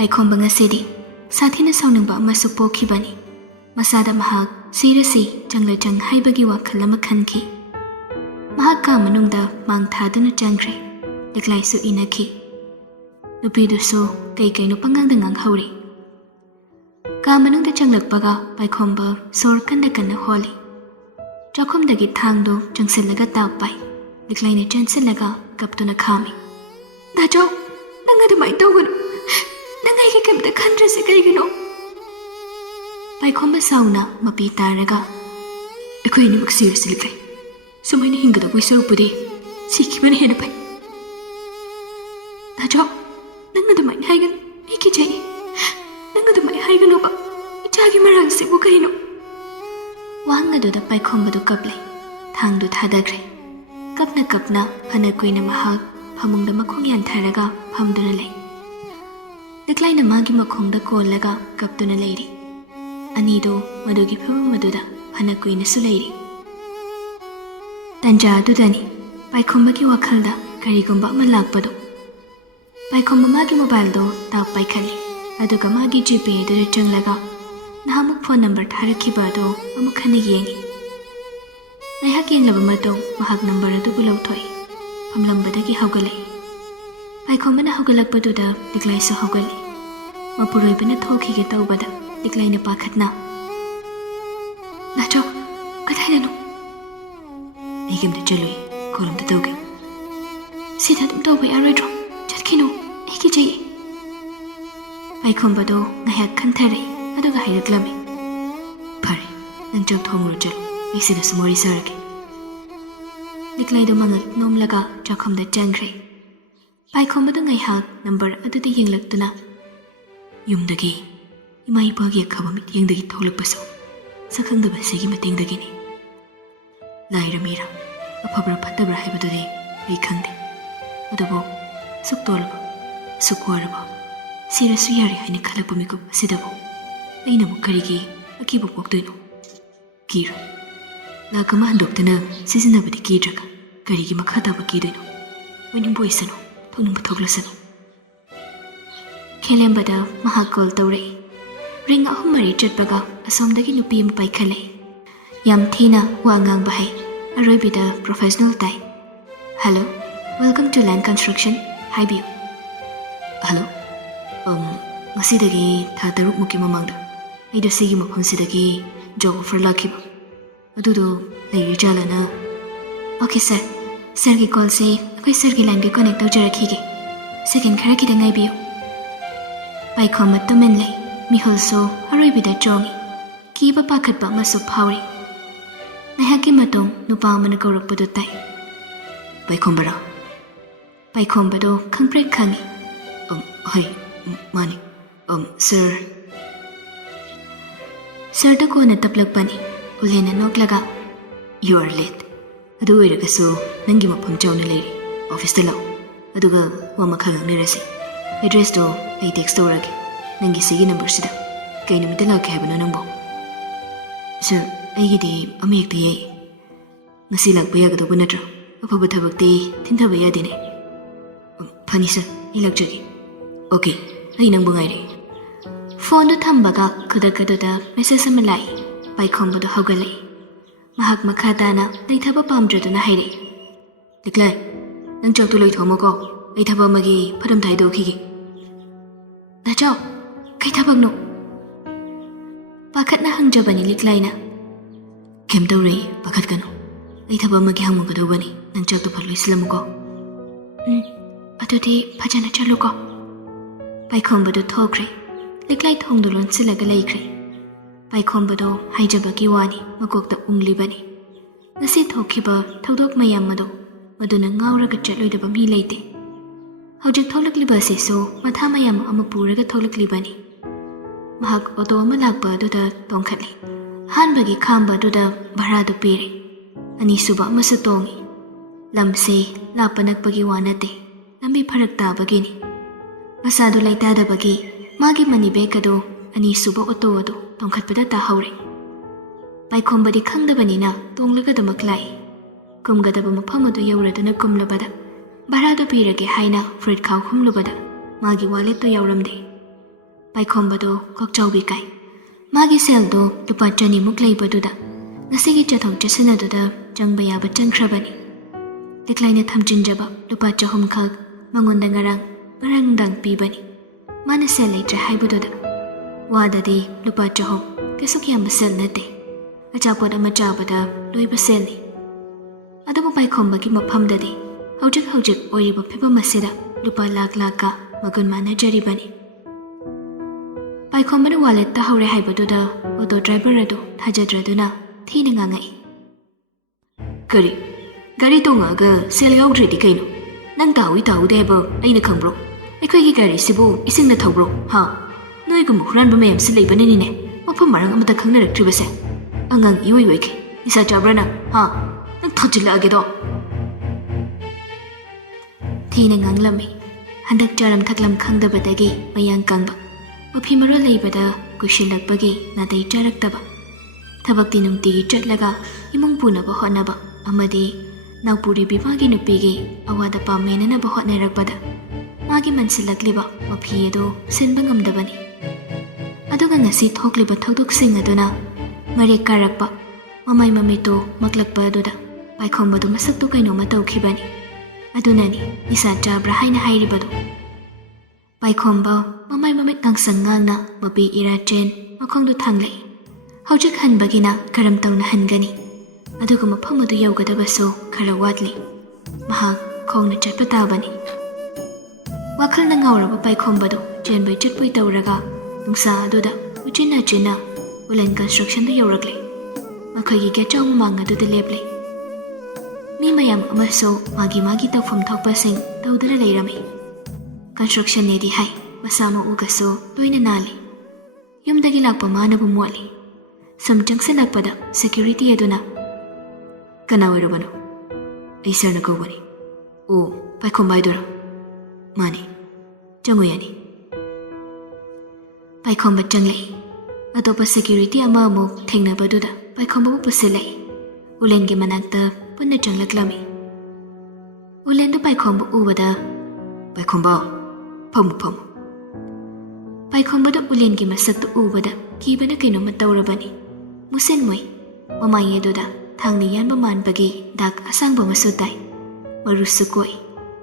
ꯄꯥꯏꯈꯣꯝꯕ ꯉꯁꯤꯗꯤ ꯁꯥꯊꯤꯅ ꯁꯥꯎꯅꯤꯡꯕ ꯑꯃꯁꯨ ꯄꯣꯛꯈꯤꯕꯅꯤ꯫ ꯃꯁꯥꯗ ꯃꯍꯥꯛ ꯁꯤꯔꯁꯤ ꯆꯪꯂꯆꯪ ꯍꯥꯏꯕꯒꯤ ꯋꯥꯈꯜ ꯑꯃ ꯈꯟꯈꯤ꯫ ꯃꯍꯥꯛ ꯀꯥ ꯃꯅꯨꯡꯗ ꯃꯥꯡ ꯊꯥꯗꯨꯅ ꯆꯪꯈ꯭ꯔꯦ꯫ ꯂꯤꯛꯂꯥꯏꯁꯨ ꯏꯅꯈꯤ꯫ ꯅꯨꯄꯤꯗꯨꯁꯨ ꯀꯩꯀꯩꯅꯣ ꯄꯪꯉꯥꯡꯗ ꯉꯥꯡꯍꯧꯔꯤ꯫ ꯀꯥ ꯃꯅꯨꯡꯗ ꯆꯪꯂꯛꯄꯒ ꯄꯥꯏꯈꯣꯝꯕ ꯁꯣꯔ ꯀꯟꯅ ꯀꯟꯅ ꯍꯣꯜꯂꯤ꯫ ꯆꯥꯛꯈꯨꯝꯗꯒꯤ ꯊꯥꯡꯗꯣ ꯆꯪꯁꯤꯜꯂꯒ ꯇꯥꯞ ꯄꯥꯏ꯫ ꯂꯤꯛꯂꯥꯏꯅ ꯆꯦꯟꯁꯤꯜꯂꯒ ꯀꯞꯇꯨꯅ ꯈꯥꯝꯃꯤ꯫ ꯗꯥꯆꯧ, ꯅꯪ ꯑꯗꯨꯃꯥꯏꯅ ꯇꯧꯒꯅꯨ. ꯅꯪ ꯑꯩꯒꯤ ꯀꯩꯝꯇ ꯈꯟꯗ꯭ꯔꯁꯤ ꯀꯩꯒꯤꯅꯣ? ꯄꯥꯏꯈꯣꯝꯕ ꯁꯥꯎꯅ ꯃꯄꯤ ꯇꯥꯔꯒ, ꯑꯩꯈꯣꯏ ꯑꯅꯤꯃꯛ ꯁꯤꯔꯁꯤ ꯂꯤꯛꯂꯥꯏ. ꯁꯨꯃꯥꯏꯅ ꯍꯤꯡꯒꯗꯧꯕꯩ ꯁꯔꯨꯛꯄꯨꯗꯤ ꯁꯤꯈꯤꯕꯅ ꯍꯦꯟꯅ ꯐꯩ. ꯗꯥꯆꯧ, ꯅꯪ ꯑꯗꯨꯃꯥꯏꯅ ꯍꯥꯏꯒꯅꯨ. ꯑꯩ ꯀꯤꯖꯩ. ꯅꯪ ꯑꯗꯨꯃꯥꯏꯅ ꯍꯥꯏꯒꯅꯨꯕ. ꯏꯆꯥꯒꯤ ꯃꯔꯥꯜꯁꯤꯕꯨ ꯀꯩꯅꯣ? ꯋꯥꯍꯪ ꯑꯗꯨꯗ ꯄꯥꯏꯈꯣꯝꯕꯗꯨ ꯀꯞꯂꯦ꯫ ꯊꯥꯡꯗꯨ ꯊꯥꯗꯈ꯭ꯔꯦ꯫ ꯀꯞꯅ ꯀꯞꯅ ꯐꯅ ꯀꯨꯏꯅ ꯃꯍꯥꯛ ꯐꯃꯨꯡꯗ ꯃꯈꯣꯡ ꯌꯥꯟꯊꯔꯒ ꯐꯝꯗꯨꯅ ꯂꯩ꯫ ꯂꯤꯛꯂꯥꯏꯅ ꯃꯥꯒꯤ ꯃꯈꯣꯡꯗ ꯀꯣꯜꯂꯒ ꯀꯞꯇꯨꯅ ꯂꯩꯔꯤ꯫ ꯑꯅꯤꯗꯨ ꯃꯗꯨꯒꯤ ꯐꯤꯚꯝ ꯑꯗꯨꯗ ꯐꯅ ꯀꯨꯏꯅꯁꯨ ꯂꯩꯔꯤ꯫ ꯇꯟꯖꯥ ꯑꯗꯨꯗꯅꯤ ꯄꯥꯏꯈꯣꯝꯕꯒꯤ ꯋꯥꯈꯜꯗ ꯀꯔꯤꯒꯨꯝꯕ ꯑꯃ ꯂꯥꯛꯄꯗꯣ꯫ ꯄꯥꯏꯈꯣꯝꯕ ꯃꯥꯒꯤ ꯃꯣꯕꯥꯏꯜꯗꯣ ꯇꯥꯞ ꯄꯥꯏꯈꯠꯂꯤ꯫ ꯑꯗꯨꯒ ꯃꯥꯒꯤ ꯖꯤꯄꯦ ꯑꯗꯨꯗ ꯆꯪꯂꯒ ꯅꯍꯥꯟꯃꯨꯛ ꯐꯣꯟ ꯅꯝꯕꯔ ꯊꯥꯔꯛꯈꯤꯕ ꯑꯗꯨ ꯑꯃꯨꯛ ꯍꯟꯅ ꯌꯦꯡꯉꯤ꯫ ꯉꯥꯏꯍꯥꯛ ꯌꯦꯡꯂꯕ ꯃꯇꯨꯡ ꯃꯍꯥꯛ ꯅꯝꯕꯔ ꯑꯗꯨꯕꯨ ꯂꯧꯊꯣꯛꯏ꯫ ꯐꯝꯂꯝꯕꯗꯒꯤ ꯍꯧꯒꯠꯂꯛꯏ꯫ ꯄꯥꯏꯈꯣꯝꯕꯅ ꯍꯧꯒꯠꯂꯛꯄꯗꯨꯗ ꯂꯤꯛꯂꯥꯏꯁꯨ ꯍꯧꯒꯠꯂꯤ꯫ ꯃꯄꯨꯔꯣꯏꯕꯅ ꯊꯣꯛꯈꯤꯒꯦ ꯇꯧꯕꯗ ꯂꯤꯛꯂꯥꯏꯅ ꯄꯥꯈꯠꯅ, ꯗꯥꯆꯧ, ꯀꯗꯥꯏꯗꯅꯣ? ꯑꯩ ꯀꯩꯝꯇ ꯆꯠꯂꯣꯏ. ꯀꯣꯜ ꯑꯝꯇ ꯇꯧꯒꯦ. ꯁꯤꯗ ꯑꯗꯨꯝ ꯇꯧꯕ ꯌꯥꯔꯣꯏꯗ꯭ꯔꯣ? ꯆꯠꯈꯤꯅꯨ. ꯑꯩ ꯀꯤꯖꯩꯌꯦ. ꯄꯥꯏꯈꯣꯝꯕꯗꯣ ꯉꯥꯏꯍꯥꯛ ꯈꯟꯊꯔꯛꯏ. ꯑꯗꯨꯒ ꯍꯥꯏꯔꯛꯂꯝꯃꯤ, ꯐꯔꯦ, ꯅꯪ ꯆꯥꯛ ꯊꯣꯡꯉꯨꯔꯣ ꯆꯠꯂꯣ. ꯑꯩ ꯁꯤꯗ ꯁꯨꯝ ꯋꯥꯔꯤ ꯁꯥꯔꯒꯦ. ꯂꯤꯛꯂꯥꯏꯗꯣ ꯃꯉꯛ ꯅꯣꯝꯂꯒ ꯆꯥꯛꯈꯨꯝꯗ ꯆꯪꯈ꯭ꯔꯦ꯫ ꯄꯥꯏꯈꯣꯝꯕꯗꯨ ꯉꯥꯏꯍꯥꯛ ꯅꯝꯕꯔ ꯑꯗꯨꯗ ꯌꯦꯡꯂꯛꯇꯨꯅ, ꯌꯨꯝꯗꯒꯤ ꯏꯃꯥ ꯏꯄꯥꯒꯤ ꯑꯈꯕ ꯃꯤꯠꯌꯦꯡꯗꯒꯤ ꯊꯣꯛꯂꯛꯄꯁꯨ ꯁꯛꯈꯪꯗꯕ ꯑꯁꯤꯒꯤ ꯃꯇꯦꯡꯗꯒꯤꯅꯤ. ꯂꯥꯏꯔ ꯃꯤꯔ ꯑꯐꯕ꯭ꯔꯥ ꯐꯠꯇꯕ꯭ꯔꯥ ꯍꯥꯏꯕꯗꯨꯗꯤ ꯑꯩ ꯈꯪꯗꯦ. ꯑꯗꯨꯕꯨ ꯑꯁꯨꯛ ꯇꯣꯜꯂꯕ, ꯑꯁꯨꯛ ꯋꯥꯔꯕ, ꯁꯤꯔꯁꯨ ꯌꯥꯔꯦ ꯍꯥꯏꯅ ꯈꯜꯂꯛꯄ ꯃꯤꯀꯨꯞ ꯑꯁꯤꯗꯕꯨ ꯑꯩꯅ ꯑꯃꯨꯛ ꯀꯔꯤꯒꯤ ꯑꯀꯤꯕ ꯄꯣꯛꯇꯣꯏꯅꯣ? ꯀꯤꯔꯣ. ꯂꯥꯛ ꯑꯃ ꯍꯟꯗꯣꯛꯇꯅ ꯁꯤꯖꯤꯟꯅꯕꯗꯤ ꯀꯤꯗ꯭ꯔꯒ ꯀꯔꯤꯒꯤ ꯃꯈꯥ ꯇꯥꯕ ꯀꯤꯗꯣꯏꯅꯣ? ꯑꯣꯏꯅꯤꯡꯕ ꯑꯣꯏꯁꯅꯨ, ꯊꯣꯛꯅꯤꯡꯕ ꯊꯣꯛꯂꯁꯅꯨ. ꯈꯦꯂꯦꯝꯕꯗ ꯃꯍꯥꯛ ꯀꯣꯜ ꯇꯧꯔꯛꯏ꯫ ꯔꯤꯡ 3-4 ꯆꯠꯄꯒ ꯑꯁꯣꯝꯗꯒꯤ ꯅꯨꯄꯤ ꯑꯃ ꯄꯥꯏꯈꯠꯂꯛꯏ꯫ ꯌꯥꯝ ꯊꯤꯅ ꯋꯥ ꯉꯥꯡꯕ ꯍꯩ. ꯑꯔꯣꯏꯕꯤꯗ ꯄ꯭ꯔꯣꯐꯦꯁꯅꯦꯜ ꯇꯥꯏ. ꯍꯜꯂꯣ, ꯋꯦꯜꯀꯝ ꯇꯨ ꯂꯦꯟ ꯀꯟꯁꯇ꯭ꯔꯛꯁꯟ. ꯍꯥꯏꯕꯤꯌꯨ. ꯍꯜꯂꯣ. ꯉꯁꯤꯗꯒꯤ ꯊꯥ 6ꯃꯨꯛꯀꯤ ꯃꯃꯥꯡꯗ ꯑꯩꯗꯣ ꯁꯤꯒꯤ ꯃꯐꯝꯁꯤꯗꯒꯤ ꯖꯣꯕ ꯑꯣꯐꯔ ꯂꯥꯛꯈꯤꯕ. ꯑꯗꯨꯗꯣ ꯂꯩꯔꯤꯖꯥꯠꯂꯅ. Okay sir. ꯁꯥꯔꯒꯤ ꯀꯣꯜꯁꯦ ꯑꯩꯈꯣꯏ ꯁꯥꯔꯒꯤ ꯂꯥꯏꯟꯒ ꯀꯅꯦꯛ ꯇꯧꯖꯔꯛꯈꯤꯒꯦ. ꯁꯦꯀꯦꯟ ꯈꯔ ꯈꯤꯇꯪ ꯉꯥꯏꯕꯤꯌꯨ. ꯄꯥꯏꯈꯣꯝꯕ ꯇꯨꯃꯤꯟ ꯂꯩ. ꯃꯤꯍꯨꯜꯁꯨ ꯑꯔꯣꯏꯕꯤꯗ ꯆꯣꯡꯉꯤ. ꯀꯤꯕ ꯄꯥꯈꯠꯄ ꯑꯃꯁꯨ ꯐꯥꯎꯔꯤ꯫ ꯉꯥꯏꯍꯥꯛꯀꯤ ꯃꯇꯨꯡ ꯅꯨꯄꯥ ꯑꯃꯅ ꯀꯧꯔꯛꯄꯗꯨ ꯇꯥꯏ. ꯄꯥꯏꯈꯣꯝꯕꯔꯥ? ꯄꯥꯏꯈꯣꯝꯕꯗꯣ ꯈꯪꯄ꯭ꯔꯦꯛ ꯈꯪꯉꯤ. ꯍꯣꯏ, ꯃꯥꯅꯤ. ꯁꯥꯔ. ꯁꯥꯔꯗ ꯀꯣꯟꯅ ꯇꯞꯂꯛꯄꯅꯤ. ꯎꯂꯦꯟꯅ ꯅꯣꯛꯂꯒ, ꯌꯨ ꯑꯥꯔ ꯂꯦꯠ. ꯑꯗꯨ ꯑꯣꯏꯔꯒꯁꯨ ꯅꯪꯒꯤ ꯃꯐꯝ ꯆꯥꯎꯅ ꯂꯩꯔꯤ. ꯑꯣꯐꯤꯁꯇ ꯂꯥꯛꯎ. ꯑꯗꯨꯒ ꯋꯥ ꯃꯈꯥ ꯉꯥꯡꯅꯔꯁꯤ. ꯑꯦꯗ꯭ꯔꯦꯁꯇꯣ ꯑꯩ ꯇꯦꯛꯁ ꯇꯧꯔꯒꯦ ꯅꯪꯒꯤ ꯁꯤꯒꯤ ꯅꯝꯕꯔꯁꯤꯗ. ꯀꯩ ꯅꯨꯃꯤꯠꯇ ꯂꯥꯛꯀꯦ ꯍꯥꯏꯕꯅꯣ ꯅꯪꯕꯣ? ꯁꯥꯔ, ꯑꯩꯒꯤꯗꯤ ꯑꯃ ꯍꯦꯛꯇ ꯌꯥꯏ. ꯉꯁꯤ ꯂꯥꯛꯄ ꯌꯥꯒꯗꯧꯕ ꯅꯠꯇ꯭ꯔꯣ? ꯑꯐꯕ ꯊꯕꯛꯇꯤ ꯊꯤꯟꯊꯕ ꯌꯥꯗꯦꯅꯦ. ꯐꯅꯤ ꯁꯥꯔ, ꯑꯩ ꯂꯥꯛꯆꯒꯦ. ꯑꯣꯀꯦ, ꯑꯩ ꯅꯪꯕꯨ ꯉꯥꯏꯔꯦ. ꯐꯣꯟꯗꯨ ꯊꯝꯕꯒ ꯈꯨꯗꯛ ꯑꯗꯨꯗ ꯃꯦꯁꯦꯖ ꯑꯃ ꯂꯥꯛꯏ꯫ ꯄꯥꯏꯈꯣꯝꯕꯗꯨ ꯍꯧꯒꯠꯂꯛꯏ꯫ ꯃꯍꯥꯛ ꯃꯈꯥ ꯇꯥꯅ ꯂꯩꯊꯕ ꯄꯥꯝꯗ꯭ꯔꯗꯨꯅ ꯍꯥꯏꯔꯛꯏ, ꯂꯤꯛꯂꯥꯏ, ꯅꯪ ꯆꯥꯛꯇꯨ ꯂꯣꯏꯊꯣꯛꯑꯝꯃꯣꯀꯣ. ꯑꯩ ꯊꯕꯛ ꯑꯃꯒꯤ ꯐꯔꯝꯗ ꯍꯥꯏꯗꯣꯛꯈꯤꯒꯦ. ꯗꯥꯆꯧ, ꯀꯩ ꯊꯕꯛꯅꯣ? ꯄꯥꯈꯠꯅ ꯍꯪꯖꯕꯅꯤ ꯂꯤꯛꯂꯥꯏꯅ. ꯀꯩꯝ ꯇꯧꯔꯣꯏ, ꯄꯥꯈꯠꯀꯅꯨ. ꯑꯩ ꯊꯕꯛ ꯑꯃꯒꯤ ꯍꯪꯉꯨꯒꯗꯧꯕꯅꯤ. ꯅꯪ ꯆꯥꯛꯇꯨ ꯐꯠ ꯂꯣꯏꯁꯤꯜꯂꯝꯃꯨꯀꯣ. ꯑꯗꯨꯗꯤ ꯐꯖꯅ ꯆꯠꯂꯨꯀꯣ. ꯄꯥꯏꯈꯣꯝꯕꯗꯨ ꯊꯣꯛꯈ꯭ꯔꯦ꯫ ꯂꯤꯛꯂꯥꯏ ꯊꯣꯡꯗꯨ ꯂꯣꯟꯁꯤꯜꯂꯒ ꯂꯩꯈ꯭ꯔꯦ꯫ ꯄꯥꯏꯈꯣꯝꯕꯗꯣ ꯍꯥꯏꯖꯕꯒꯤ ꯋꯥꯅꯤ ꯃꯀꯣꯛꯇ ꯎꯡꯂꯤꯕꯅꯤ꯫ ꯉꯁꯤ ꯊꯣꯛꯈꯤꯕ ꯊꯧꯗꯣꯛ ꯃꯌꯥꯝ ꯃꯗꯨꯅ ꯉꯥꯎꯔꯒ ꯆꯠꯂꯣꯏꯗꯕ ꯃꯤ ꯂꯩꯇꯦ꯫ ꯍꯧꯖꯤꯛ ꯊꯣꯛꯂꯛꯂꯤꯕ ꯑꯁꯤꯁꯨ ꯃꯊꯥ ꯃꯌꯥꯝ ꯑꯃ ꯄꯨꯔꯒ ꯊꯣꯛꯂꯛꯂꯤꯕꯅꯤ꯫ ꯃꯍꯥꯛ ꯑꯣꯇꯣ ꯑꯃ ꯂꯥꯛꯄ ꯑꯗꯨꯗ ꯇꯣꯡꯈꯠꯂꯤ꯫ ꯑꯍꯥꯟꯕꯒꯤ ꯈꯥꯝꯕ ꯑꯗꯨꯗ ꯚꯔꯥꯗꯨ ꯄꯤꯔꯦ꯫ ꯑꯅꯤꯁꯨꯕ ꯑꯃꯁꯨ ꯇꯣꯡꯉꯤ꯫ ꯂꯝꯁꯤ ꯂꯥꯞꯄ ꯅꯛꯄꯒꯤ ꯋꯥ ꯅꯠꯇꯦ, ꯂꯝꯕꯤ ꯐꯔꯛ ꯇꯥꯕꯒꯤꯅꯤ꯫ ꯃꯁꯥꯗꯨ ꯂꯩꯇꯥꯗꯕꯒꯤ ꯃꯥꯒꯤ ꯃꯅꯤ ꯕꯦꯒ ꯑꯗꯨ ꯑꯅꯤꯁꯨꯕ ꯑꯣꯇꯣ ꯑꯗꯨ ꯇꯣꯡꯈꯠꯄꯗ ꯇꯥꯍꯧꯔꯦ꯫ ꯄꯥꯏꯈꯣꯝꯕꯗꯤ ꯈꯪꯗꯕꯅꯤꯅ ꯇꯣꯡꯂꯒꯗꯃꯛ ꯂꯥꯛꯏ꯫ ꯀꯨꯝꯒꯗꯕ ꯃꯐꯝ ꯑꯗꯨ ꯌꯧꯔꯗꯨꯅ ꯀꯨꯝꯂꯕꯗ ꯚꯔꯥꯗꯨ ꯄꯤꯔꯒꯦ ꯍꯥꯏꯅ ꯐꯨꯔꯤꯠ ꯈꯥꯎ ꯍꯨꯝꯂꯨꯕꯗ ꯃꯥꯒꯤ ꯋꯥꯂꯦꯠꯇꯨ ꯌꯥꯎꯔꯝꯗꯦ꯫ ꯄꯥꯏꯈꯣꯝꯕꯗꯣ ꯀꯣꯛꯆꯥꯎꯕꯤ ꯀꯥꯏ ꯃꯥꯒꯤ ꯁꯦꯜꯗꯣ ꯂꯨꯄꯥ 200ꯃꯨꯛ ꯂꯩꯕꯗꯨꯗ ꯉꯁꯤꯒꯤ ꯆꯠꯊꯣꯛ ꯆꯠꯁꯤꯟ ꯑꯗꯨꯗ ꯆꯪꯕ ꯌꯥꯕ ꯆꯪꯈ꯭ꯔꯕꯅꯤ ꯂꯤꯛꯂꯥꯏꯅ ꯊꯝꯖꯤꯟꯖꯕ ꯂꯨꯄꯥ 100 ꯈꯛ ꯃꯉꯣꯟꯗ ꯉꯔꯥꯡ ꯅꯨꯡꯗꯥꯡ ꯄꯤꯕꯅꯤ ꯃꯥꯅ ꯁꯦꯜ ꯂꯩꯇ꯭ꯔꯦ ꯍꯥꯏꯕꯗꯨꯗ ꯋꯥꯗꯗꯤ ꯂꯨꯄꯥ 100 ꯀꯩꯁꯨ ꯌꯥꯝꯕ ꯁꯦꯜ ꯅꯠꯇꯦ ꯑꯆꯥꯄꯣꯠ ꯑꯃ ꯆꯥꯕꯗ ꯂꯣꯏꯕ ꯁꯦꯜꯅꯤ ꯑꯗꯨꯕꯨ ꯄꯥꯏꯈꯣꯝꯕꯒꯤ ꯃꯐꯝꯗꯗꯤ ꯍꯧꯖꯤꯛ ꯑꯣꯏꯔꯤꯕ ꯐꯤꯕꯝ ꯑꯁꯤꯗ ꯂꯨꯄꯥ ꯂꯥꯛꯀ ꯃꯒꯨꯟ ꯃꯥꯟꯅꯖꯔꯤꯕꯅꯤ ꯄꯥꯏꯈꯣꯝꯕꯅ ꯋꯥꯂꯦꯠ ꯇꯥꯍꯧꯔꯦ ꯍꯥꯏꯕꯗꯨꯗ ꯑꯣꯇꯣ ꯗ꯭ꯔꯥꯏꯚꯔ ꯑꯗꯨ ꯊꯥꯖꯗ꯭ꯔꯗꯨꯅ ꯊꯤꯅ ꯉꯥꯡꯉꯛꯏ ꯀꯔꯤ ꯒꯥꯔꯤ ꯇꯣꯡꯉꯛꯑꯒ ꯁꯦꯜ ꯌꯥꯎꯗ꯭ꯔꯗꯤ ꯀꯩꯅꯣ ꯅꯪ ꯇꯥꯍꯧꯗꯦ ꯍꯥꯏꯕ ꯑꯩꯅ ꯈꯪꯕ꯭ꯔꯣ ꯑꯩꯈꯣꯏꯒꯤ ꯒꯥꯔꯤꯁꯤꯕꯨ ꯏꯁꯤꯡꯅ ꯊꯧꯕ꯭ꯔꯣ ꯍꯥ ꯅꯣꯏꯒꯨꯝꯕ ꯍꯨꯔꯥꯟꯕ ꯃꯌꯥꯝꯁꯤ ꯂꯩꯕꯅꯤꯅꯦ ꯃꯐꯝ ꯃꯔꯥꯡ ꯑꯃꯇ ꯈꯪꯅꯔꯛꯇ꯭ꯔꯤꯕꯁꯦ ꯑꯉꯥꯡ ꯑꯣꯏꯈꯤ ꯅꯤꯁꯥ ꯆꯥꯕ꯭ꯔꯥ ꯅꯪ ꯍꯥ ꯅꯪ ꯊꯣꯟꯖꯤꯜꯂꯛꯑꯒꯦꯗꯣ ꯊꯤꯅ ꯉꯥꯡꯂꯝꯃꯤ ꯍꯟꯗꯛ ꯆꯥꯔꯝ ꯊꯛꯂꯝ ꯈꯪꯗꯕꯗꯒꯤ ꯃꯌꯥꯡ ꯀꯪꯕ ꯃꯐꯤ ꯃꯔꯣꯜ ꯂꯩꯕꯗ ꯀꯨꯏꯁꯤꯜꯂꯛꯄꯒꯤ ꯅꯥꯇꯩ ꯆꯥꯔꯛꯇꯕ ꯊꯕꯛꯇꯤ ꯅꯨꯡꯇꯤꯒꯤ ꯆꯠꯂꯒ ꯏꯃꯨꯡ ꯄꯨꯅꯕ ꯍꯣꯠꯅꯕ ꯑꯃꯗꯤ ꯅꯥꯎꯄꯨꯔꯤꯕꯤ ꯃꯥꯒꯤ ꯅꯨꯄꯤꯒꯤ ꯑꯋꯥꯗ ꯄꯥꯝꯃꯦꯅꯅꯕ ꯍꯣꯠꯅꯔꯛꯄꯗ ꯃꯥꯒꯤ ꯃꯟꯁꯤꯜꯂꯛꯂꯤꯕ ꯃꯐꯤ ꯑꯗꯨ ꯁꯤꯟꯕ ꯉꯝꯗꯕꯅꯤ ꯑꯗꯨꯒ ꯉꯁꯤ ꯊꯣꯛꯂꯤꯕ ꯊꯧꯗꯣꯛꯁꯤꯡ ꯑꯗꯨꯅ ꯃꯔꯦꯛ ꯀꯥꯔꯛꯄ ꯃꯃꯥꯏ ꯃꯃꯤꯠꯇꯨ ꯃꯛꯂꯛꯄ ꯑꯗꯨꯗ ꯄꯥꯏꯈꯣꯝꯕꯗꯨ ꯃꯁꯛꯇꯨ ꯀꯩꯅꯣꯝꯃ ꯇꯧꯈꯤꯕꯅꯤ ꯑꯗꯨꯅꯅꯤ ꯅꯤꯁꯥ ꯆꯥꯕ꯭ꯔꯥ ꯍꯥꯏꯅ ꯍꯥꯏꯔꯤꯕꯗꯨ ꯄꯥꯏꯈꯣꯝꯕ ꯃꯃꯥꯏ ꯃꯃꯤꯠ ꯉꯥꯡꯁꯪ ꯉꯥꯡꯅ ꯃꯄꯤ ꯏꯔꯥꯆꯦꯟ ꯃꯈꯣꯡꯗꯨ ꯊꯥꯡꯂꯛꯏ ꯍꯧꯖꯤꯛ ꯍꯟꯕꯒꯤꯅ ꯀꯔꯝ ꯇꯧꯅ ꯍꯟꯒꯅꯤ ꯑꯗꯨꯒ ꯃꯐꯝ ꯑꯗꯨ ꯌꯧꯒꯗꯕꯁꯨ ꯈꯔ ꯋꯥꯠꯂꯤ ꯃꯍꯥꯛ ꯈꯣꯡꯅ ꯆꯠꯄ ꯇꯥꯕꯅꯤ ꯋꯥꯈꯜꯅ ꯉꯥꯎꯔꯕ ꯄꯥꯏꯈꯣꯝꯕꯗꯨ ꯆꯦꯟꯕꯣꯏ ꯆꯠꯄꯣꯏ ꯇꯧꯔꯒ ꯅꯨꯡꯁꯥ ꯑꯗꯨꯗ ꯎꯆꯤꯟꯅ ꯎꯂꯦꯟ ꯀꯟꯁꯇ꯭ꯔꯛꯁꯟꯗ ꯌꯧꯔꯛꯂꯤ ꯃꯈꯣꯏꯒꯤ ꯒꯦꯠꯆꯥꯎ ꯃꯃꯥꯡ ꯑꯗꯨꯗ ꯂꯦꯞꯂꯤ ꯃꯤ ꯃꯌꯥꯝ ꯑꯃꯁꯨ ꯃꯥꯒꯤ ꯇꯧꯐꯝ ꯊꯣꯛꯄꯁꯤꯡ ꯇꯧꯗꯨꯅ ꯂꯩꯔꯝꯃꯤ ꯀꯟꯁꯇ꯭ꯔꯛꯁꯟꯅꯦꯗꯤ ꯍꯥꯏ ꯃꯁꯥ ꯃꯎꯒꯁꯨ ꯂꯣꯏꯅ ꯅꯥꯜꯂꯤ ꯌꯨꯝꯗꯒꯤ ꯂꯥꯛꯄ ꯃꯥꯅꯕꯨ ꯃꯣꯠꯂꯤ ꯁꯨꯝ ꯆꯪꯁꯤꯜꯂꯛꯄꯗ ꯁꯦꯀ꯭ꯌꯨꯔꯤꯇꯤ ꯑꯗꯨꯅ ꯀꯅꯥ ꯑꯣꯏꯔꯕꯅꯣ ꯑꯩ ꯁꯥꯔꯅ ꯀꯧꯕꯅꯤ ꯑꯣ ꯄꯥꯏꯈꯣꯝꯕ ꯍꯥꯏꯗꯣꯏꯔꯣ ꯃꯥꯅꯤ ꯆꯪꯉꯨ ꯌꯥꯅꯤ ꯄꯥꯏꯈꯣꯝꯕ ꯆꯪꯂꯛꯏ ꯑꯇꯣꯞꯄ ꯁꯦꯀ꯭ꯌꯨꯔꯤꯇꯤ ꯑꯃ ꯑꯃꯨꯛ ꯊꯦꯡꯅꯕꯗꯨꯗ ꯄꯥꯏꯈꯣꯝꯕꯕꯨ ꯄꯨꯁꯤꯜꯂꯛꯏ ꯎꯂꯦꯟꯒꯤ ꯃꯅꯥꯛꯇ ꯄꯨꯟꯅ ꯆꯪꯂꯛꯂꯝꯃꯤ ꯎꯂꯦꯟꯗꯨ ꯄꯥꯏꯈꯣꯝꯕ ꯎꯕꯗ ꯄꯥꯏꯈꯣꯝꯕ ꯐꯝꯃꯨ ꯄꯥꯏꯈꯣꯝꯕꯗ ꯎꯂꯦꯟꯒꯤ ꯃꯁꯛꯇꯨ ꯎꯕꯗ ꯀꯤꯕꯅ ꯀꯩꯅꯣꯝꯃ ꯇꯧꯔꯕꯅꯤ ꯃꯨꯁꯤꯟꯃꯣꯏ ꯃꯃꯥꯏ ꯑꯗꯨꯗ ꯊꯥꯡꯅ ꯌꯥꯟꯕ ꯃꯥꯟꯕꯒꯤ ꯗꯥꯛ ꯑꯁꯥꯡꯕ ꯑꯃꯁꯨ ꯇꯥꯏ ꯃꯔꯨꯁꯨ ꯀꯣꯏ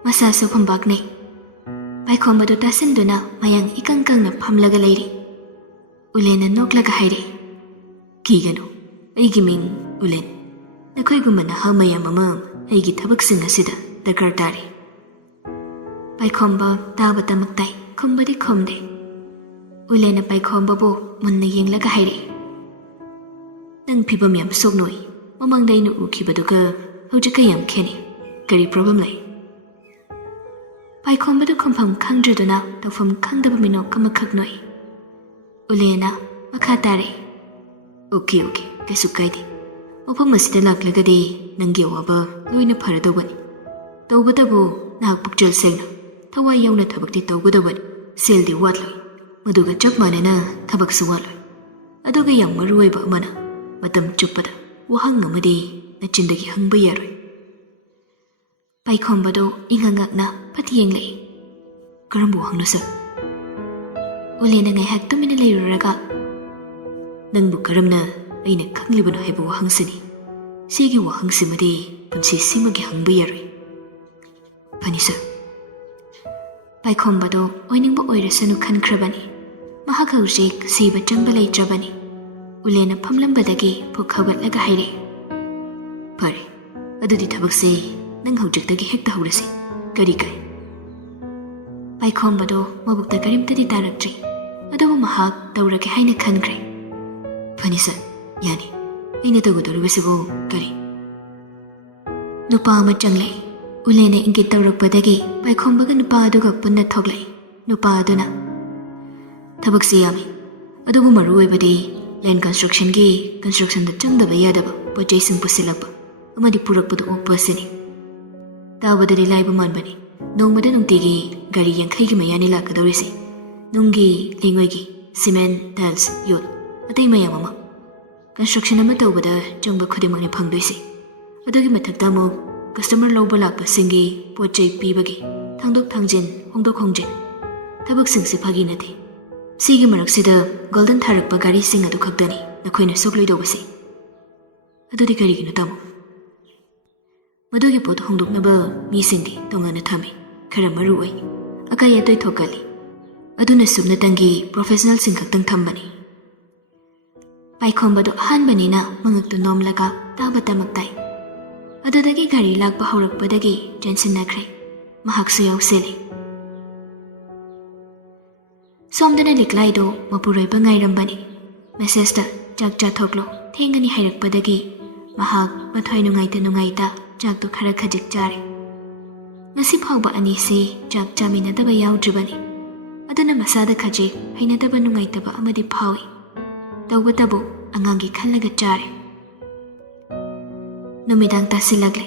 ꯃꯁꯥꯁꯨ ꯐꯝꯕꯥꯛꯅꯩ ꯄꯥꯏꯈꯣꯝꯕꯗꯨ ꯇꯥꯁꯤꯟꯗꯨꯅ ꯃꯌꯥꯡ ꯏꯀꯪ ꯀꯪꯅ ꯐꯝꯂꯒ ꯂꯩꯔꯤ ꯎꯂꯦꯟꯅ ꯅꯣꯛꯂꯒ ꯍꯥꯏꯔꯛꯏ ꯀꯤꯒꯅꯨ ꯑꯩꯒꯤ ꯃꯤꯡ ꯎꯂꯦꯟ ꯅꯈꯣꯏꯒꯨꯝꯕ ꯅꯍꯥ ꯃꯌꯥꯝ ꯑꯃ ꯑꯩꯒꯤ ꯊꯕꯛꯁꯤꯡ ꯑꯁꯤꯗ ꯗꯔꯀꯥꯔ ꯇꯥꯔꯤ ꯄꯥꯏꯈꯣꯝꯕ ꯇꯥꯕꯇꯃꯛ ꯇꯥꯏ ꯈꯨꯝꯕꯗꯤ ꯈꯨꯝꯗꯦ ꯎꯂꯦꯟꯅ ꯄꯥꯏꯈꯣꯝꯕꯕꯨ ꯃꯨꯟꯅ ꯌꯦꯡꯂꯒ ꯍꯥꯏꯔꯛꯏ ꯅꯪ ꯐꯤꯕꯝ ꯌꯥꯝ ꯁꯣꯛꯅꯣꯏ ꯃꯃꯥꯡꯗ ꯑꯩꯅ ꯎꯈꯤꯕꯗꯨꯒ ꯍꯧꯖꯤꯛꯀ ꯌꯥꯝ ꯈꯦꯠꯅꯩ ꯀꯔꯤ ꯄ꯭ꯔꯣꯕ꯭ꯂꯦꯝ ꯂꯩ ꯄꯥꯏꯈꯣꯝꯕꯗꯨ ꯈꯨꯝꯐꯝ ꯈꯪꯗ꯭ꯔꯗꯨꯅ ꯇꯧꯐꯝ ꯈꯪꯗꯕ ꯃꯤꯅꯣꯛ ꯑꯃꯈꯛ ꯅꯣꯛꯏ ꯎꯂꯦꯟꯅ ꯃꯈꯥ ꯇꯥꯔꯛꯏ ꯑꯣꯀꯦ ꯀꯩꯁꯨ ꯀꯥꯏꯗꯦ ꯃꯐꯝ ꯑꯁꯤꯗ ꯂꯥꯛꯂꯒꯗꯤ ꯅꯪꯒꯤ ꯑꯋꯥꯕ ꯂꯣꯏꯅ ꯐꯔꯗꯧꯕꯅꯤ ꯇꯧꯕꯇꯕꯨ ꯅꯍꯥꯛ ꯄꯨꯛꯆꯦꯜ ꯁꯦꯡꯅ ꯊꯋꯥꯏ ꯌꯥꯎꯅ ꯊꯕꯛꯇꯤ ꯇꯧꯒꯗꯧꯕꯅꯤ ꯁꯦꯜꯗꯤ ꯋꯥꯠꯂꯣꯏ ꯃꯗꯨꯒ ꯆꯞ ꯃꯥꯟꯅꯅ ꯊꯕꯛꯁꯨ ꯋꯥꯠꯂꯣꯏ ꯑꯗꯨꯒ ꯌꯥꯝ ꯃꯔꯨꯑꯣꯏꯕ ꯑꯃꯅ ꯃꯇꯝ ꯆꯨꯞꯄꯗ ꯋꯥꯍꯪ ꯑꯃꯗꯤ ꯅꯆꯤꯟꯗꯒꯤ ꯍꯪꯕ ꯌꯥꯔꯣꯏ ꯄꯥꯏꯈꯣꯝꯕꯗꯨ ꯏꯪꯉꯛꯅ ꯐꯠ ꯌꯦꯡꯂꯛꯏ ꯀꯔꯝꯕ ꯋꯥꯍꯪꯅꯣ ꯁꯥꯔ ꯎꯂꯦꯟꯅ ꯉꯥꯏꯍꯥꯛ ꯇꯨꯃꯤꯟꯅ ꯂꯩꯔꯨꯔꯒ ꯅꯪꯕꯨ ꯀꯔꯝꯅ ꯑꯩꯅ ꯈꯪꯂꯤꯕꯅꯣ ꯍꯥꯏꯕ ꯋꯥꯍꯪꯁꯤꯅꯤ ꯁꯤꯒꯤ ꯋꯥꯍꯪꯁꯤꯃꯗꯤ ꯄꯨꯟꯁꯤ ꯁꯤꯃꯒꯤ ꯍꯪꯕ ꯌꯥꯔꯣꯏ ꯐꯅꯤ ꯁꯥꯔ ꯄꯥꯏꯈꯣꯝꯕꯗꯨ ꯑꯣꯏꯅꯤꯡꯕ ꯑꯣꯏꯔꯁꯅꯨ ꯈꯟꯈ꯭ꯔꯕꯅꯤ ꯃꯍꯥꯛ ꯍꯧꯖꯤꯛ ꯁꯤꯕ ꯆꯪꯕ ꯂꯩꯇ꯭ꯔꯕꯅꯤ ꯎꯂꯦꯟꯅ ꯐꯝꯂꯝꯕꯗꯒꯤ ꯄꯨꯛ ꯍꯧꯒꯠꯂꯒ ꯍꯥꯏꯔꯛꯏ ꯐꯔꯦ ꯑꯗꯨꯗꯤ ꯊꯕꯛꯁꯦ ꯅꯪ ꯍꯧꯖꯤꯛꯇꯒꯤ ꯍꯦꯛꯇ ꯍꯧꯔꯁꯤ ꯀꯔꯤ ꯀꯥꯏ ꯄꯥꯏꯈꯣꯝꯕꯗꯨ ꯃꯕꯨꯛꯇ ꯀꯔꯤꯝꯇꯗꯤ ꯇꯥꯔꯛꯇ꯭ꯔꯤ ꯑꯗꯨꯕꯨ ꯃꯍꯥꯛ ꯇꯧꯔꯒꯦ ꯍꯥꯏꯅ ꯈꯟꯈ꯭ꯔꯦ ꯐꯅꯤ ꯁꯥꯔ ꯌꯥꯅꯤ ꯑꯩꯅ ꯇꯧꯒꯗꯧꯔꯤꯕꯁꯤꯕꯨ ꯀꯔꯤ ꯅꯨꯄꯥ ꯑꯃ ꯆꯪꯂꯛꯏ ꯎꯂꯦꯟꯅ ꯏꯪꯒꯤꯠ ꯇꯧꯔꯛꯄꯗꯒꯤ ꯄꯥꯏꯈꯣꯝꯕꯒ ꯅꯨꯄꯥ ꯑꯗꯨꯒ ꯄꯨꯟꯅ ꯊꯣꯛꯂꯛꯏ ꯅꯨꯄꯥ ꯑꯗꯨꯅ ꯊꯕꯛꯁꯤ ꯌꯥꯝꯃꯤ ꯑꯗꯨꯕꯨ ꯃꯔꯨꯑꯣꯏꯕꯗꯤ ꯂꯦꯟ ꯀꯟꯁꯇ꯭ꯔꯛꯁꯟꯗ ꯆꯪꯗꯕ ꯌꯥꯗꯕ ꯄꯣꯠ ꯆꯩꯁꯤꯡ ꯄꯨꯁꯤꯜꯂꯛꯄ ꯑꯃꯗꯤ ꯄꯨꯔꯛꯄꯗ ꯑꯣꯛꯄ ꯑꯁꯤꯅꯤ ꯇꯥꯕꯗꯗꯤ ꯂꯥꯏꯕ ꯃꯥꯟꯕꯅꯤ ꯅꯣꯡꯃꯗ ꯅꯨꯡꯇꯤꯒꯤ ꯒꯥꯔꯤ 50ꯒꯤ ꯃꯌꯥꯅꯤ ꯂꯥꯛꯀꯗꯧꯔꯤꯁꯤ ꯅꯨꯡꯒꯤ ꯂꯩꯉꯣꯏꯒꯤ ꯁꯤꯃꯦꯟ ꯇꯥꯏꯜꯁ ꯌꯣꯠ ꯑꯇꯩ ꯃꯌꯥꯝ ꯑꯃ ꯀꯟꯁꯇ꯭ꯔꯛꯁꯟ ꯑꯃ ꯇꯧꯕꯗ ꯆꯪꯕ ꯈꯨꯗꯤꯡꯃꯛꯅꯤ ꯐꯪꯗꯣꯏꯁꯤ ꯑꯗꯨꯒꯤ ꯃꯊꯛꯇ ꯑꯃꯨꯛ ꯀꯁꯇꯃꯔ ꯂꯧꯕ ꯂꯥꯛꯄꯁꯤꯡꯒꯤ ꯄꯣꯠ ꯆꯩ ꯄꯤꯕꯒꯤ ꯊꯥꯡꯗꯣꯛ ꯊꯥꯡꯖꯤꯟ ꯍꯣꯡꯗꯣꯛ ꯍꯣꯡꯖꯤꯟ ꯊꯕꯛꯁꯤꯡꯁꯤ ꯐꯥꯒꯤ ꯅꯠꯇꯦ ꯁꯤꯒꯤ ꯃꯔꯛꯁꯤꯗ ꯒꯣꯜꯗꯟ ꯊꯥꯔꯛꯄ ꯒꯥꯔꯤꯁꯤꯡ ꯑꯗꯨ ꯈꯛꯇꯅꯤ ꯅꯈꯣꯏꯅ ꯁꯣꯛꯂꯣꯏꯗꯧꯕꯁꯤ꯫ ꯑꯗꯨꯗꯤ ꯀꯔꯤꯒꯤꯅꯣ ꯇꯥꯃꯣ? ꯃꯗꯨꯒꯤ ꯄꯣꯠ ꯍꯣꯡꯗꯣꯛꯅꯕ ꯃꯤꯁꯤꯡꯗꯤ ꯇꯣꯉꯥꯟꯅ ꯊꯝꯃꯤ, ꯈꯔ ꯃꯔꯨ ꯑꯣꯏ, ꯑꯀꯥꯏ ꯑꯇꯣꯏ ꯊꯣꯛꯀꯜꯂꯤ, ꯑꯗꯨꯅ ꯁꯨꯞꯅꯇꯪꯒꯤ ꯄ꯭ꯔꯣꯐꯦꯁꯅꯦꯜꯁꯤꯡ ꯈꯛꯇꯪ ꯊꯝꯕꯅꯤ꯫ ꯄꯥꯏꯈꯣꯝꯕꯗꯨ ꯑꯍꯥꯟꯕꯅꯤꯅ ꯃꯉꯛꯇꯨ ꯅꯣꯝꯂꯒ ꯇꯥꯕ ꯇꯃꯛ ꯇꯥꯏ꯫ ꯑꯗꯨꯗꯒꯤ ꯒꯥꯔꯤ ꯂꯥꯛꯄ ꯍꯧꯔꯛꯄꯗꯒꯤ ꯆꯦꯟꯁꯤꯟꯅꯈ꯭ꯔꯦ, ꯃꯍꯥꯛꯁꯨ ꯌꯥꯎꯁꯤꯜꯂꯤ꯫ ꯁꯣꯝꯗꯅ ꯂꯤꯛꯂꯥꯏꯗꯣ ꯃꯄꯨꯔꯣꯏꯕ ꯉꯥꯏꯔꯝꯕꯅꯤ꯫ ꯃꯦꯁꯦꯖꯇ ꯆꯥꯛ ꯆꯥꯊꯣꯛꯂꯣ ꯊꯦꯡꯒꯅꯤ ꯍꯥꯏꯔꯛꯄꯗꯒꯤ ꯃꯍꯥꯛ ꯃꯊ꯭ꯋꯥꯏ ꯅꯨꯡꯉꯥꯏꯇ ꯆꯥꯛꯇꯨ ꯈꯔ ꯈꯖꯤꯛ ꯆꯥꯔꯦ꯫ ꯉꯁꯤ ꯐꯥꯎꯕ ꯑꯅꯤꯁꯤ ꯆꯥꯛ ꯆꯥꯃꯤꯟꯅꯗꯕ ꯌꯥꯎꯗ꯭ꯔꯤꯕꯅꯤ, ꯑꯗꯨꯅ ꯃꯁꯥꯗ ꯈꯖꯤꯛ ꯍꯩꯅꯗꯕ ꯅꯨꯡꯉꯥꯏꯇꯕ ꯑꯃꯗꯤ ꯐꯥꯎꯏ꯫ ꯇꯧꯕꯇꯕꯨ ꯑꯉꯥꯡꯒꯤ ꯈꯜꯂꯒ ꯆꯥꯔꯦ꯫ ꯅꯨꯃꯤꯗꯥꯡ ꯇꯥꯁꯤꯜꯂꯛꯂꯦ,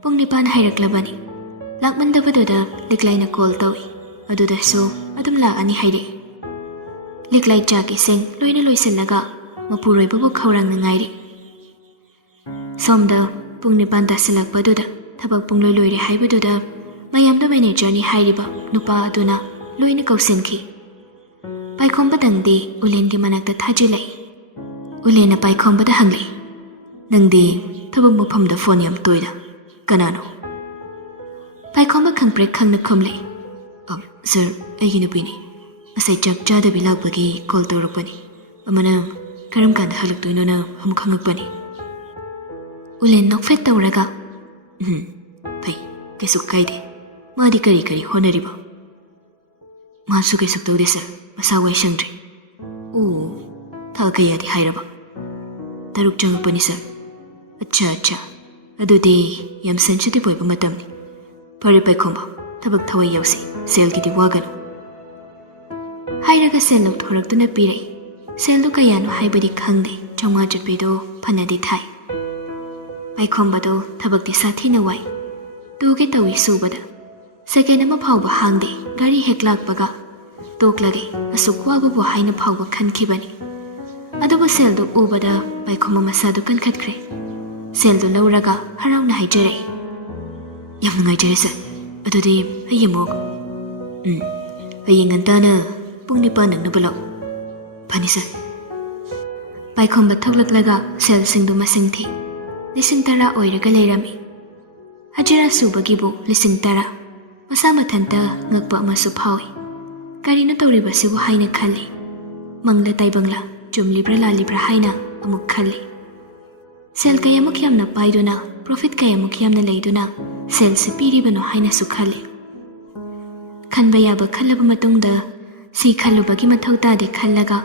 ꯄꯨꯡ 9 ꯍꯥꯏꯔꯛꯂꯕꯅꯤ꯫ ꯂꯥꯛꯃꯟꯗꯕꯗꯨꯗ ꯂꯤꯛꯂꯥꯏꯅ ꯀꯣꯜ ꯇꯧꯏ, ꯑꯗꯨꯗꯁꯨ ꯑꯗꯨꯝ ꯂꯥꯛꯑꯅꯤ ꯍꯥꯏꯔꯛꯏ꯫ ꯂꯤꯛꯂꯥꯏ ꯆꯥꯛ ꯏꯁꯤꯡ ꯂꯣꯏꯅ ꯂꯣꯏꯁꯤꯜꯂꯒ ꯃꯄꯨꯔꯣꯏꯕꯕꯨ ꯈꯧꯔꯥꯡꯅ ꯉꯥꯏꯔꯤ꯫ ꯁꯣꯝꯗ ꯄꯨꯡ 9 ꯇꯥꯁꯤꯜꯂꯛꯄꯗꯨꯗ ꯊꯕꯛ ꯄꯨꯡꯂꯣꯏ ꯂꯣꯏꯔꯦ ꯍꯥꯏꯕꯗꯨꯗ ꯃꯌꯥꯝꯗ ꯃꯦꯅꯦꯖꯔꯅꯤ ꯍꯥꯏꯔꯤꯕ ꯅꯨꯄꯥ ꯑꯗꯨꯅ ꯂꯣꯏꯅ ꯀꯧꯁꯤꯟꯈꯤ꯫ ꯄꯥꯏꯈꯣꯝꯕꯗꯪꯗꯤ ꯎꯂꯦꯟꯒꯤ ꯃꯅꯥꯛꯇ ꯊꯥꯖꯤꯜꯂꯛꯏ꯫ ꯎꯂꯦꯟꯅ ꯄꯥꯏꯈꯣꯝꯕꯗ ꯍꯪꯂꯛꯏ, ꯅꯪꯗꯤ ꯊꯕꯛ ꯃꯐꯝꯗ ꯐꯣꯟ ꯌꯥꯝ ꯇꯣꯏꯗ, ꯀꯅꯥꯅꯣ? ꯄꯥꯏꯈꯣꯝꯕ ꯈꯪꯄ꯭ꯔꯦꯛ ꯈꯪꯅ ꯈꯨꯝꯂꯛꯏ, ꯁꯥꯔ, ꯑꯩꯒꯤ ꯅꯨꯄꯤꯅꯤ, ꯉꯁꯥꯏ ꯆꯥꯛ ꯆꯥꯗꯕꯤ ꯂꯥꯛꯄꯒꯤ ꯀꯣꯜ ꯇꯧꯔꯛꯄꯅꯤ, ꯑꯃꯅ ꯀꯔꯝ ꯀꯥꯟꯗ ꯍꯜꯂꯛꯇꯣꯏꯅꯣꯅ ꯑꯃꯨꯛ ꯍꯪꯉꯛꯄꯅꯤ꯫ ꯎꯂꯦꯟ ꯅꯣꯛꯐꯦꯠ ꯇꯧꯔꯒ, ꯐꯩ, ꯀꯩꯁꯨ ꯀꯥꯏꯗꯦ, ꯃꯥꯗꯤ ꯀꯔꯤ ꯀꯔꯤ ꯍꯣꯠꯅꯔꯤꯕ? ꯃꯥꯁꯨ ꯀꯩꯁꯨ ꯇꯧꯗꯦ ꯁꯥꯔ, ꯃꯁꯥ ꯋꯥꯏ ꯁꯪꯗ꯭ꯔꯤ꯫ ꯑꯣ, ꯊꯥ ꯀꯌꯥꯗꯤ ꯍꯥꯏꯔꯕ? 6 ꯆꯪꯉꯛꯄꯅꯤ ꯁꯥꯔ꯫ ꯑꯠꯆꯥ, ꯑꯗꯨꯗꯤ ꯌꯥꯝ ꯁꯦꯟꯁꯤꯇꯤꯚ ꯑꯣꯏꯕ ꯃꯇꯝꯅꯤ꯫ ꯐꯔꯦ ꯄꯥꯏꯈꯣꯝꯕ, ꯊꯕꯛ ꯊꯋꯥꯏ ꯌꯥꯎꯁꯤ, ꯁꯦꯜꯒꯤꯗꯤ ꯋꯥꯒꯅꯨ ꯍꯥꯏꯔꯒ ꯁꯦꯜ ꯂꯧꯊꯣꯔꯛꯇꯨꯅ ꯄꯤꯔꯛꯏ꯫ ꯁꯦꯜꯗꯨ ꯀꯌꯥꯅꯣ ꯍꯥꯏꯕꯗꯤ ꯈꯪꯗꯦ, 500 ꯆꯠꯄꯤꯗꯣ ꯐꯅꯗꯤ ꯊꯥꯏ꯫ ꯄꯥꯏꯈꯣꯝꯕꯗꯣ ꯊꯕꯛꯇꯤ ꯁꯥꯊꯤꯅ ꯋꯥꯏ, ꯇꯨꯒꯦ ꯇꯧꯏ ꯁꯨꯕꯗ, ꯁꯦꯀꯦꯟ ꯑꯃ ꯐꯥꯎꯕ ꯍꯥꯡꯗꯦ꯫ ꯒꯥꯔꯤ ꯍꯦꯛ ꯂꯥꯛꯄꯒ ꯇꯣꯛꯂꯒꯦ, ꯑꯁꯨꯛ ꯋꯥꯕꯕꯨ ꯍꯥꯏꯅ ꯐꯥꯎꯕ ꯈꯟꯈꯤꯕꯅꯤ꯫ ꯑꯗꯨꯕꯨ ꯁꯦꯜꯗꯨ ꯎꯕꯗ ꯄꯥꯏꯈꯣꯝꯕ ꯃꯁꯥꯗꯨ ꯀꯟꯈꯠꯈ꯭ꯔꯦ꯫ ꯁꯦꯜꯗꯨ ꯂꯧꯔꯒ ꯍꯔꯥꯎꯅ ꯍꯥꯏꯖꯔꯛꯏ, ꯌꯥꯝ ꯅꯨꯡꯉꯥꯏꯖꯔꯦ ꯁꯥꯔ, ꯑꯗꯨꯗꯤ ꯑꯩ ꯑꯃꯨꯛ ꯍꯌꯦꯡ ꯉꯟꯇꯥꯅ ꯄꯨꯡ 9 ꯅꯪꯅꯕ ꯂꯥꯛꯎ꯫ ꯐꯅꯤ ꯁꯥꯔ꯫ ꯄꯥꯏꯈꯣꯝꯕ ꯊꯣꯛꯂꯛꯂꯒ ꯁꯦꯜꯁꯤꯡꯗꯨ ꯃꯁꯤꯡ ꯊꯤ꯫ 10,000 ꯑꯣꯏꯔꯒ ꯂꯩꯔꯝꯃꯤ꯫ ꯍꯖꯤꯔꯥ ꯁꯨꯕꯒꯤꯕꯨ 10,000, ꯃꯁꯥ ꯃꯊꯟꯇ ꯉꯛꯄ ꯑꯃꯁꯨ ꯐꯥꯎꯏ꯫ ꯀꯔꯤꯅꯣ ꯇꯧꯔꯤꯕꯁꯤꯕꯨ ꯍꯥꯏꯅ ꯈꯜꯂꯤ꯫ ꯃꯪꯂ ꯇꯥꯏꯕꯪꯂ, ꯆꯨꯝꯂꯤꯕ꯭ꯔꯥ ꯂꯥꯜꯂꯤꯕ꯭ꯔꯥ ꯍꯥꯏꯅ ꯑꯃꯨꯛ ꯈꯜꯂꯤ꯫ ꯁꯦꯜ ꯀꯌꯥꯃꯨꯛ ꯌꯥꯝꯅ ꯄꯥꯏꯗꯨꯅ, ꯄ꯭ꯔꯣꯐꯤꯠ ꯀꯌꯥꯃꯨꯛ ꯌꯥꯝꯅ ꯂꯩꯗꯨꯅ ꯁꯦꯜꯁꯤ ꯄꯤꯔꯤꯕꯅꯣ ꯍꯥꯏꯅꯁꯨ ꯈꯜꯂꯤ꯫ ꯈꯟꯕ ꯌꯥꯕ ꯈꯜꯂꯕ ꯃꯇꯨꯡꯗ ꯁꯤ ꯈꯜꯂꯨꯕꯒꯤ ꯃꯊꯧ ꯇꯥꯗꯦ ꯈꯜꯂꯒ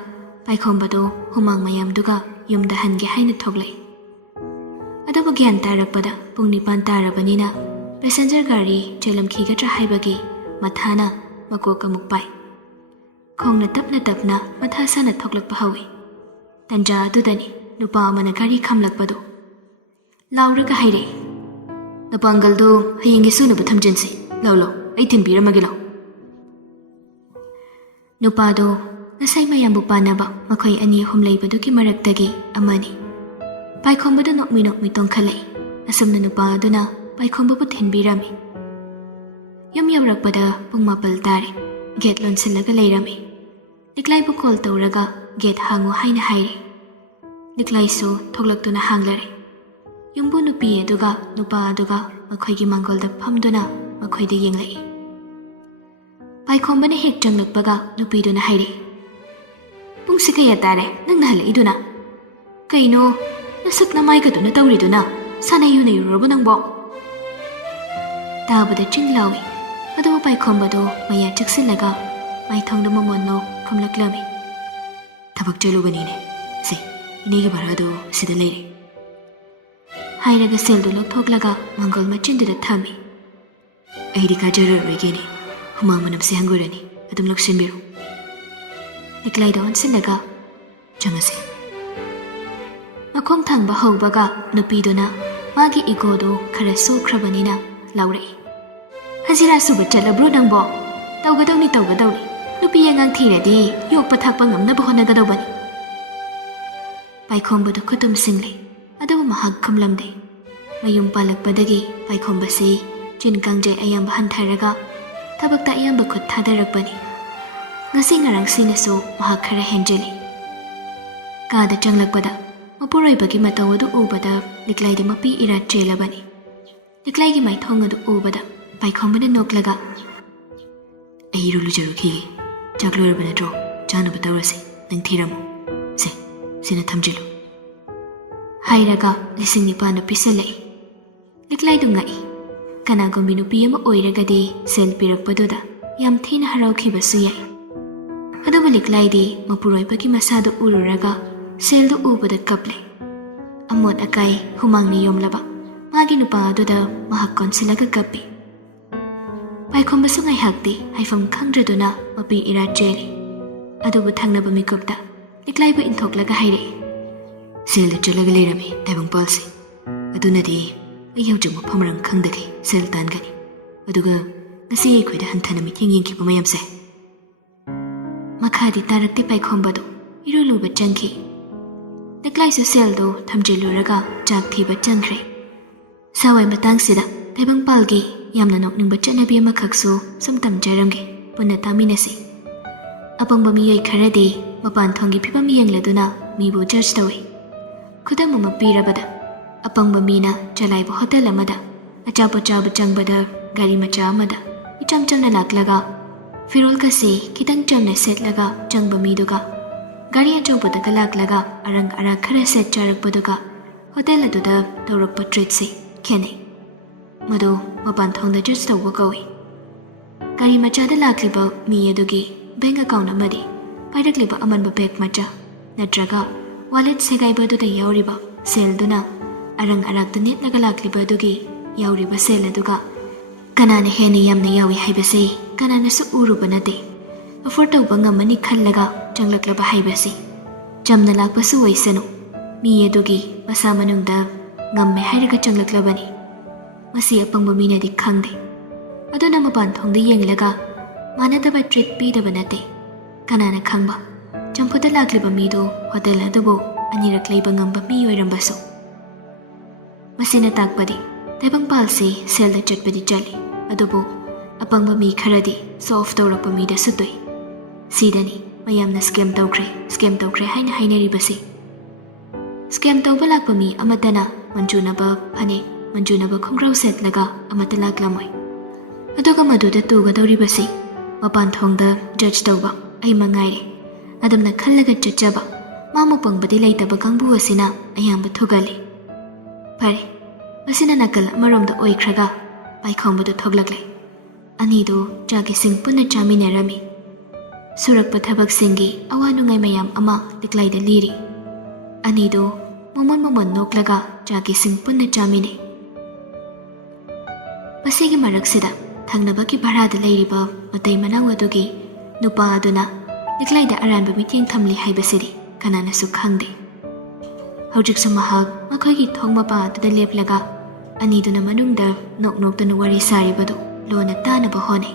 ꯄꯥꯏꯈꯣꯝꯕꯗꯣ ꯍꯨꯃꯥꯡ ꯃꯌꯥꯝꯗꯨꯒ ꯌꯨꯝꯗ ꯍꯟꯒꯦ ꯍꯥꯏꯅ ꯊꯣꯛꯂꯛꯏ꯫ ꯑꯗꯨꯕꯨ ꯒ꯭ꯌꯥꯟ ꯇꯥꯔꯛꯄꯗ ꯄꯨꯡ 9 ꯇꯥꯔꯕꯅꯤꯅ ꯄꯦꯁꯦꯟꯖꯔ ꯒꯥꯔꯤ ꯆꯦꯜꯂꯝꯈꯤꯒꯗ꯭ꯔꯥ ꯍꯥꯏꯕꯒꯤ ꯃꯊꯥꯅ ꯃꯀꯣꯛ ꯑꯃꯨꯛ ꯄꯥꯏ꯫ ꯈꯣꯡꯅ ꯇꯞꯅ ꯃꯊꯥ ꯁꯥꯅ ꯊꯣꯛꯂꯛꯄ ꯍꯧꯏ꯫ ꯇꯟꯖꯥ ꯑꯗꯨꯗꯅꯤ ꯅꯨꯄꯥ ꯑꯃꯅ ꯒꯥꯔꯤ ꯈꯥꯝꯂꯛꯄꯗꯣ꯫ ꯂꯥꯎꯔꯒ ꯍꯥꯏꯔꯛꯏ, ꯅꯄꯥꯡꯒꯜꯗꯣ ꯍꯌꯦꯡꯒꯤ ꯁꯨꯅꯕ ꯊꯝꯖꯤꯟꯁꯤ, ꯂꯥꯎ, ꯑꯩ ꯊꯤꯟꯕꯤꯔꯝꯃꯒꯦ ꯂꯥꯎ꯫ ꯅꯨꯄꯥꯗꯣ ꯉꯁꯥꯏ ꯃꯌꯥꯝꯕꯨ ꯄꯥꯟꯅꯕ ꯃꯈꯣꯏ 2-3 ꯂꯩꯕꯗꯨꯒꯤ ꯃꯔꯛꯇꯒꯤ ꯑꯃꯅꯤ꯫ ꯄꯥꯏꯈꯣꯝꯕꯗ ꯅꯣꯛꯃꯤ ꯇꯣꯡꯈꯠꯂꯛꯏ꯫ ꯑꯁꯨꯝꯅ ꯅꯨꯄꯥ ꯑꯗꯨꯅ ꯄꯥꯏꯈꯣꯝꯕꯕꯨ ꯊꯤꯟꯕꯤꯔꯝꯃꯤ꯫ ꯌꯨꯝ ꯌꯧꯔꯛꯄꯗ ꯄꯨꯡ 9 ꯇꯥꯔꯦ꯫ ꯒꯦꯠ ꯂꯣꯟꯁꯤꯜꯂꯒ ꯂꯩꯔꯝꯃꯤ꯫ ꯂꯤꯛꯂꯥꯏꯕꯨ ꯀꯣꯜ ꯇꯧꯔꯒ ꯒꯦꯠ ꯍꯥꯡꯉꯨ ꯍꯥꯏꯅ ꯍꯥꯏꯔꯤ꯫ ꯂꯤꯛꯂꯥꯏꯁꯨ ꯊꯣꯛꯂꯛꯇꯨꯅ ꯍꯥꯡꯂꯔꯦ꯫ ꯌꯨꯝꯕꯨ ꯅꯨꯄꯤ ꯑꯗꯨꯒ ꯅꯨꯄꯥ ꯑꯗꯨꯒ ꯃꯈꯣꯏꯒꯤ ꯃꯥꯡꯒꯣꯜꯗ ꯐꯝꯗꯨꯅ ꯃꯈꯣꯏꯗ ꯌꯦꯡꯂꯛꯏ꯫ ꯄꯥꯏꯈꯣꯝꯕꯅ ꯍꯦꯛ ꯆꯪꯂꯛꯄꯒ ꯅꯨꯄꯤꯗꯨꯅ ꯍꯥꯏꯔꯛꯏ, ꯄꯨꯡꯁꯤ ꯀꯌꯥ ꯇꯥꯔꯦ ꯅꯪꯅ ꯍꯜꯂꯛꯏꯗꯨꯅ? ꯀꯩꯅꯣ ꯅꯁꯛ ꯅꯃꯥꯏꯒꯗꯨꯅ ꯇꯧꯔꯤꯗꯨꯅ? ꯁꯥꯟꯅꯩ ꯌꯨꯅꯩꯔꯨꯔꯕ ꯅꯪꯕꯣ? ꯇꯥꯕꯗ ꯆꯤꯡ ꯂꯥꯎꯏ꯫ ꯑꯗꯨꯕꯨ ꯄꯥꯏꯈꯣꯝꯕꯗꯣ ꯃꯌꯥ ꯆꯛꯁꯤꯜꯂꯒ ꯃꯥꯏꯊꯣꯡꯗ ꯃꯃꯣꯟꯅꯣ ꯈꯨꯝꯂꯛꯂꯝꯃꯤ, ꯊꯕꯛ ꯆꯠꯂꯨꯕꯅꯤꯅꯦ, ꯁꯦ ꯏꯅꯦꯒꯤ ꯚꯔꯥꯗꯣ ꯁꯤꯗ ꯂꯩꯔꯦ ꯍꯥꯏꯔꯒ ꯁꯦꯜꯗꯨ ꯂꯧꯊꯣꯛꯂꯒ ꯃꯥꯡꯒꯣꯜ ꯃꯆꯤꯟꯗꯨꯗ ꯊꯝꯃꯤ꯫ ꯑꯩꯗꯤ ꯀꯥꯖꯔꯔꯣꯏꯒꯦꯅꯦ, ꯍꯨꯃꯥꯡ ꯃꯅꯝꯁꯦ ꯍꯪꯒꯣꯏꯔꯅꯤ, ꯑꯗꯨꯝ ꯂꯧꯁꯤꯟꯕꯤꯔꯨ꯫ ꯂꯤꯛꯂꯥꯏꯗ ꯑꯣꯟꯁꯤꯜꯂꯒ ꯆꯪꯉꯁꯤ꯫ ꯃꯈꯣꯡ ꯊꯥꯡꯕ ꯍꯧꯕꯒ ꯅꯨꯄꯤꯗꯨꯅ ꯃꯥꯒꯤ ꯏꯒꯣꯗꯣ ꯈꯔ ꯁꯣꯛꯈ꯭ꯔꯕꯅꯤꯅ ꯂꯥꯎꯔꯛꯏ, ꯍꯖꯤꯔꯥ ꯁꯨꯕ ꯆꯠꯂꯕ꯭ꯔꯣ ꯅꯪꯕꯣ? ꯇꯧꯒꯗꯧꯅꯤ, ꯅꯨꯄꯤ ꯑꯉꯥꯡ ꯊꯤꯔꯗꯤ ꯌꯣꯛꯄ ꯊꯥꯛꯄ ꯉꯝꯅꯕ ꯍꯣꯠꯅꯒꯗꯧꯕꯅꯤ꯫ ꯄꯥꯏꯈꯣꯝꯕꯗꯨ ꯈꯨꯇꯨꯝ ꯁꯤꯡꯂꯤ, ꯑꯗꯨꯕꯨ ꯃꯍꯥꯛ ꯈꯨꯝꯂꯝꯗꯦ꯫ ꯃꯌꯨꯝ ꯄꯥꯜꯂꯛꯄꯗꯒꯤ ꯄꯥꯏꯈꯣꯝꯕꯁꯤ ꯆꯤꯟ ꯀꯥꯡꯖꯩ ꯑꯌꯥꯝꯕ ꯍꯟꯊꯔꯒ ꯊꯕꯛꯇ ꯑꯌꯥꯝꯕ ꯈꯨꯠ ꯊꯥꯗꯔꯛꯄꯅꯤ꯫ ngasi ngarang sinasu mahak khara henjeli kada changlakpada mapuroibagi matau adu ubada liklaida mapi ira chelabani liklaigi maithong adu ubada paikhombana noklaga airu lujaruki chaklorabana natro chanaba tawrasi nang thiramu se sina thamjilu hairaga lising nipana pisalai liklaidu ngai kanagombi nupi ama oiragadi sel pirakpaduda yam thina haraukhibasu yai adubu liklaidi mapuroibagi masadu ururaga seldu ubada kaple amot akai humangni yomlaba magi nupa aduda mahak konsilaga kapi paikhombasung ai hakti haifam khangdraduna mapi ira jeli adubu thangnaba mikupta liklaibu inthoklaga haire selda chalaga lerami taibang palsi adunadi ai hawjung mafamrang khangdagi sel tangani aduga ngasi khoida hanthana miting yengkiba mayamse makhadi tarakti paikhombadu iruluba changki liklaisu seldo thamjiluraga chak thiba changkhre sawai matang sida taibang palgi yamna nokningba chanabi amakhaksu sumtam jaramge punna taminasi apangba miyoi kharadi mapan thongi phibam yengladuna mibu judge tawi khudam ama pirabada apangba mina chalaiba hotel amada achapo chaba changbada gari macha amada icham chamna laklaga firol kase kitang chamna setlaga changba miduga gari achobada laklaga arang ara khara set charakpaduga hotel aduda tawrakpa treat se khene madu mapan thongda judge tawba kawi gari machada lakliba mi adugi bank account amadi pairakliba amanba bag macha natraga wallet segaiba aduda yauriba selduna arang arakta netlaga lakliba adugi yauriba sel aduga kanana hena yamna yawi haibase kanana su uruba nate afford tawba ngamani khallaga changlaklaba haibase chamna lakpasu waisanu mi adugi masa manungda ngamme hairaga changlaklabani masi apangba minadi khangde aduna mapan thongda yenglaga manadaba treat pidaba nate kanana khangba champhuda lakliba mido hotel adubo anirak leiba ngamba mi oirambasu masina takpadi taibang palsi selda chatpadi chali adubo apangba mi kharadi soft tawrakpa mida sutoi sidani mayamna scam tawkre haina hainaribasi scam tawba lakpa mi amatana manjunaba phane manjunaba khongrau setlaga amata laklamoi aduga maduda tugadoribasi mapan thongda judge tawba ai mangaire adamna khallaga chachaba mamu pangbadi laitaba kangbu asina ayamba thugali pare masina nakal maromda oikhraga paikhombadu thoglakle anido jagi sing punna chaminarami surakpa thabak singi awanungai mayam ama liklaida liri anido momon noklaga jagi sing punna chamine pasigi maraksida thangnabaki bharada leiriba matai manaw adugi nupa aduna liklaida aranba miteng thamli haibasiri kanana su khangde hojik samahak makhoigi thongma pa aduda leplaga aniduna manungda noknokduna wari saribadu lona tanaba hone